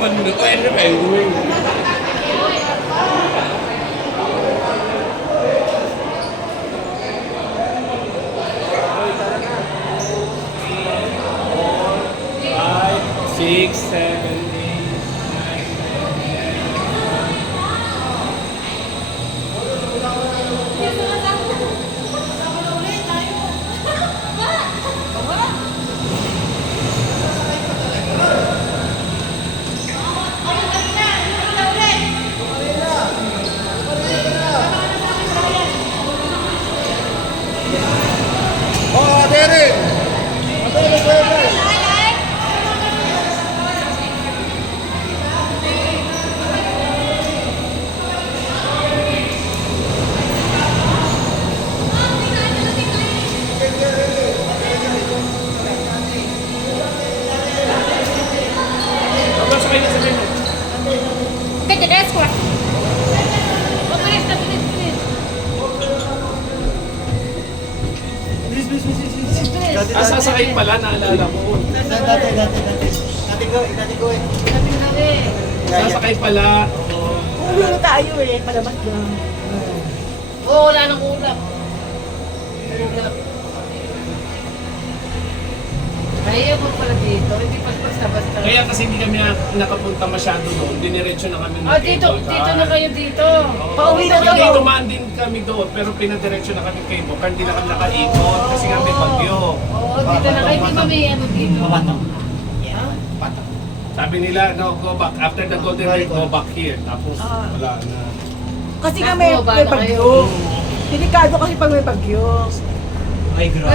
Mình được quen với bạn Nguyên. Six, seven, eight, nine. Oh, Derek! Vamos a bailar ese mismo. Get the desk one. Okay, stop it, please. Sasakay pala, naalala ko. Dati. Natin go eh. Sasakay pala. Uwi na tayo eh, palabas na. Oo, wala nang ulap. Ulap. Kaya mo pala dito, hindi pa basta-basta. Kaya kasi hindi kami nakapunta masyado doon. Diniretso na kami ng Dito cable car. na kayo dito. Pauwi na Hindi, kayo. dumaan din kami doon, pero pinadiretso na kami cable car. Hindi na kami nakaikot kasi nga may bagyo. Oo, dito na kayo. Hindi mami ano dito. Sabi nila, no, go back. After the Golden Ring, go back here. Tapos, wala na. Kasi nga may Naku, bala bagyo. Delikado kasi pag may bagyo. Ay, grabe.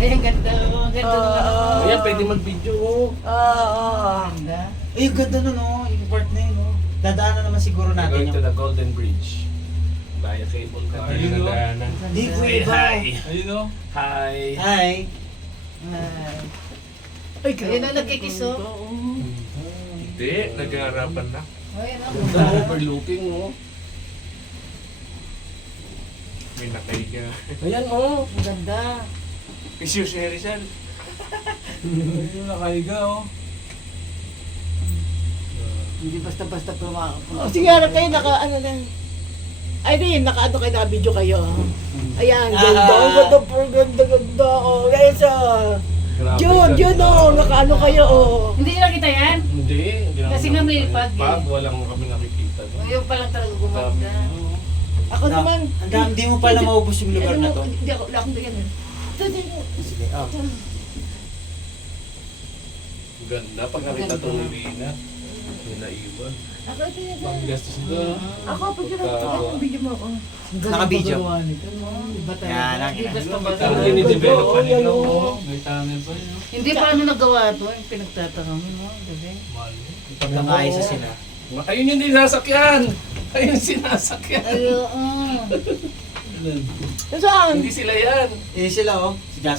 Ay, ang ganda. Ang ganda. Oo. Ayan, pwede mag-video. Oh. Oo. Ganda. Ay, yung ganda nun, no? Yung part na yun, no? Dadaanan naman siguro We're natin going to yung... the Golden Bridge. Via cable car. Ayun, no? Hindi ko Say iba. hi. Ayun o. Hi. Hi. Ay, Ayun na, nagkikiss, oh. Hindi, nag-aarapan na. Ayun, oh. Ganda, overlooking, oh. May nakahiga. Ayan, oh. Ang ganda. Isyo si Rizal. Ayun, nakahiga o. Hindi basta-basta pumapunta. Sige, harap kayo, ano lang. Ay, din, naka-ano kayo, naka-video kayo. Ayan, ganda. Ang ganda po, ganda. Oh, guys, Jun, oh, naka-ano kayo, oh. Hindi nyo nakita yan? Hindi. Hindi Kasi nga may pag, eh. Pag, walang kami nakikita. No? Ayun pa lang talaga gumanda. Ako naman. Hindi mo pala maubos yung lugar na to. Hindi ako, akong ganyan. Sige, oh. Ganda. Pag nakita ito ni Lina, hindi naiwan. Ako, ito yun. Pag-gastos na. Ako, pag yun ako, video mo ako. Naka-video. Iba tayo. Yan, Hindi yan. basta-basta. Ang dinidevelop pa nila. Oo, may tunnel pa yun. Hindi pa ano nagawa to, yung pinagtataka mo, no? Gabi. Mahal yun. Pagkakaisa sila. Ayun yung sinasakyan. Ayun yung sinasakyan. Ayun. Saan? Hindi sila yan. Eh sila, oh. Si Jasper.